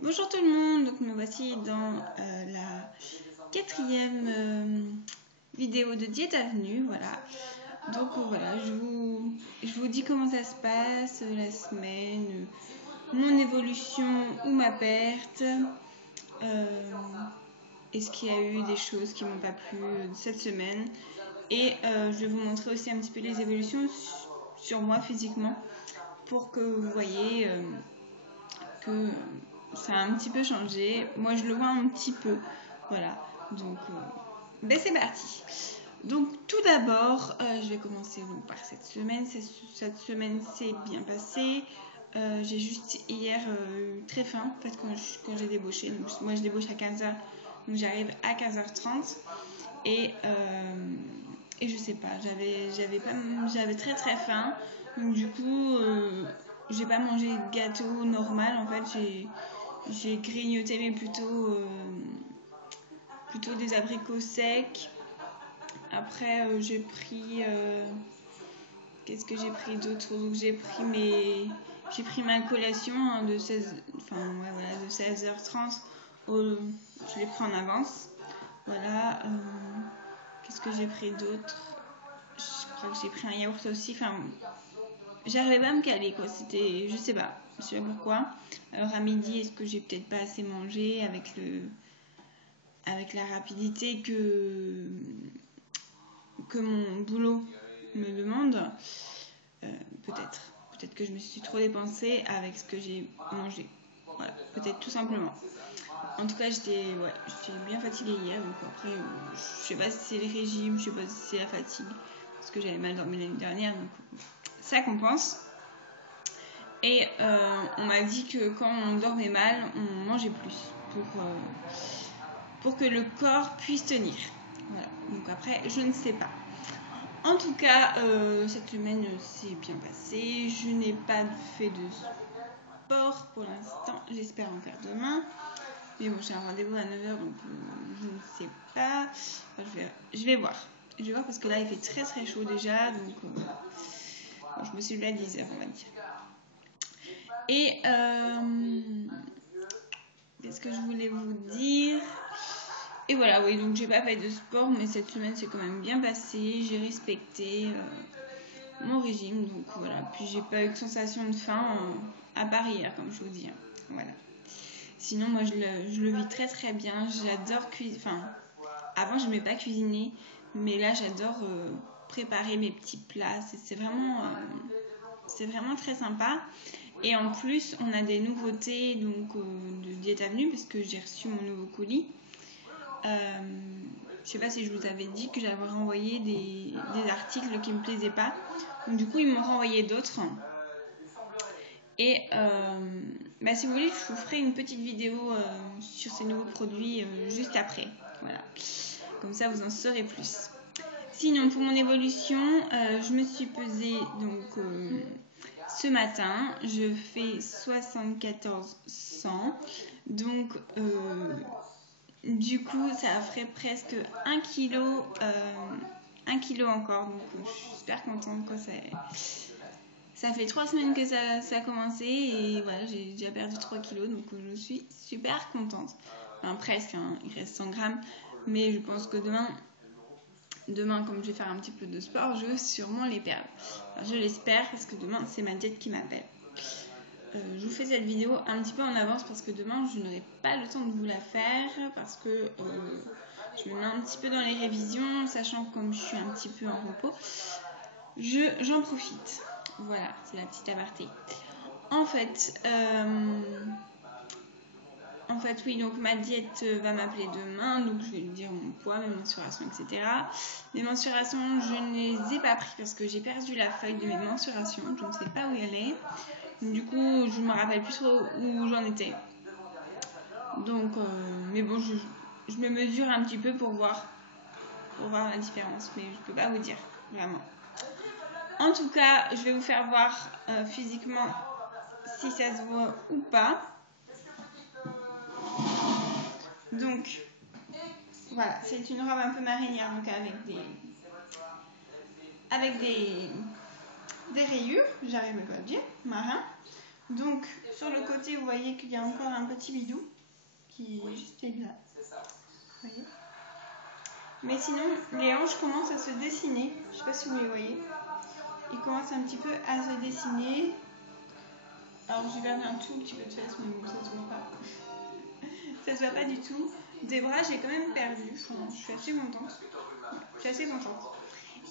Bonjour tout le monde, donc me voici dans la quatrième vidéo de Diète Avenue, voilà. Donc voilà, je vous dis comment ça se passe, la semaine, mon évolution ou ma perte. Est-ce qu'il y a eu des choses qui m'ont pas plu cette semaine. Et je vais vous montrer aussi un petit peu les évolutions sur moi physiquement pour que vous voyez que ça a un petit peu changé. Moi je le vois un petit peu, voilà. Donc c'est parti. Donc tout d'abord je vais commencer donc, par cette semaine. Cette semaine s'est bien passée. J'ai juste hier très faim en fait quand j'ai débauché. Donc, moi je débauche à 15h, donc j'arrive à 15h30 et je sais pas, j'avais très très faim. Donc du coup j'ai pas mangé de gâteau normal en fait, j'ai grignoté mais plutôt des abricots secs. Après j'ai pris qu'est-ce que j'ai pris d'autre? Donc j'ai pris ma collation hein, de 16h30. Je l'ai pris en avance. Voilà. Qu'est-ce que j'ai pris d'autre? Je crois que j'ai pris un yaourt aussi. Enfin, j'arrivais pas à me caler quoi. C'était, je sais pas pourquoi. Alors à midi, est-ce que j'ai peut-être pas assez mangé avec la rapidité que mon boulot me demande? Peut-être que je me suis trop dépensée avec ce que j'ai mangé. Voilà, peut-être tout simplement. En tout cas, j'étais bien fatiguée hier. Donc après, je sais pas si c'est le régime, je sais pas si c'est la fatigue, parce que j'avais mal dormi l'année dernière, donc ça compense. Et on m'a dit que quand on dormait mal, on mangeait plus pour que le corps puisse tenir. Voilà. Donc après, je ne sais pas. En tout cas, cette semaine s'est bien passée. Je n'ai pas fait de sport pour l'instant. J'espère en faire demain. Mais bon, j'ai un rendez-vous à 9h, donc je ne sais pas. Enfin, je vais voir. Je vais voir parce que là, il fait très très chaud déjà. Donc, je me suis levée à 10h, on va dire. Et qu'est-ce que je voulais vous dire? Et voilà, oui, donc j'ai pas fait de sport, mais cette semaine c'est quand même bien passé. J'ai respecté mon régime, donc voilà. Puis j'ai pas eu de sensation de faim à part hier, comme je vous dis. Voilà. Sinon, moi je le vis très très bien. J'adore cuisiner. Enfin, avant je n'aimais pas cuisiner, mais là j'adore préparer mes petits plats. C'est vraiment très sympa. Et en plus, on a des nouveautés donc de Diète Avenue parce que j'ai reçu mon nouveau colis. Je sais pas si je vous avais dit que j'avais renvoyé des articles qui me plaisaient pas. Donc du coup, ils m'ont renvoyé d'autres. Et si vous voulez, je vous ferai une petite vidéo sur ces nouveaux produits juste après. Voilà. Comme ça, vous en saurez plus. Sinon, pour mon évolution, je me suis pesée donc ce matin. Je fais 74,100. Donc, du coup, ça ferait presque 1 kg, 1 kg encore. Donc, je suis super contente. Quoi. Ça fait 3 semaines que ça a commencé et voilà, j'ai déjà perdu 3 kilos. Donc, je suis super contente. Enfin, presque, hein, il reste 100 grammes. Mais je pense que demain, comme je vais faire un petit peu de sport, je vais sûrement les perdre. Enfin, je l'espère parce que demain, c'est ma diète qui m'appelle. Je vous fais cette vidéo un petit peu en avance parce que demain, je n'aurai pas le temps de vous la faire parce que je me mets un petit peu dans les révisions, sachant que comme je suis un petit peu en repos, j'en profite. Voilà, c'est la petite aparté. En fait, oui, donc ma diète va m'appeler demain, donc je vais lui dire mon poids, mes mensurations, etc. Les mensurations, je ne les ai pas pris parce que j'ai perdu la feuille de mes mensurations, je ne sais pas où elle est. Du coup, je ne me rappelle plus trop où j'en étais. Donc, mais bon, je me mesure un petit peu pour voir la différence, mais je ne peux pas vous dire, vraiment. En tout cas, je vais vous faire voir physiquement si ça se voit ou pas. Donc, voilà, c'est une robe un peu marinière, donc avec des rayures, j'arrive pas à le dire, marin. Donc sur le côté, vous voyez qu'il y a encore un petit bidou qui est juste là. Vous voyez. Mais sinon, les hanches commencent à se dessiner. Je ne sais pas si vous les voyez. Ils commencent un petit peu à se dessiner. Alors j'ai gardé un tout petit peu de fesses, mais bon, ça se voit pas. Ça se voit pas du tout. Des bras, j'ai quand même perdu. Enfin, je suis assez contente. Je suis assez contente.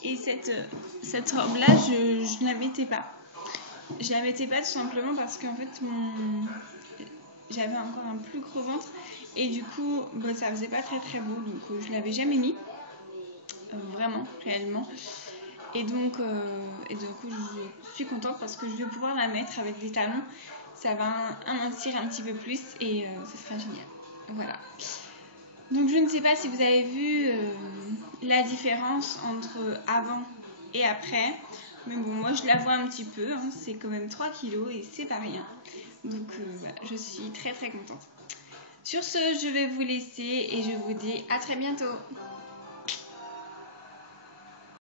Et cette robe-là, je ne la mettais pas. Je la mettais pas tout simplement parce qu'en fait, j'avais encore un plus gros ventre. Et du coup, bah, ça faisait pas très très beau. Donc je l'avais jamais mis. Vraiment, réellement. Et donc, je suis contente parce que je vais pouvoir la mettre avec des talons. Ça va amincir un petit peu plus et ce sera génial. Voilà. Donc je ne sais pas si vous avez vu la différence entre avant et après. Mais bon, moi je la vois un petit peu. Hein. C'est quand même 3 kilos et c'est pas rien. Donc voilà, je suis très très contente. Sur ce, je vais vous laisser et je vous dis à très bientôt.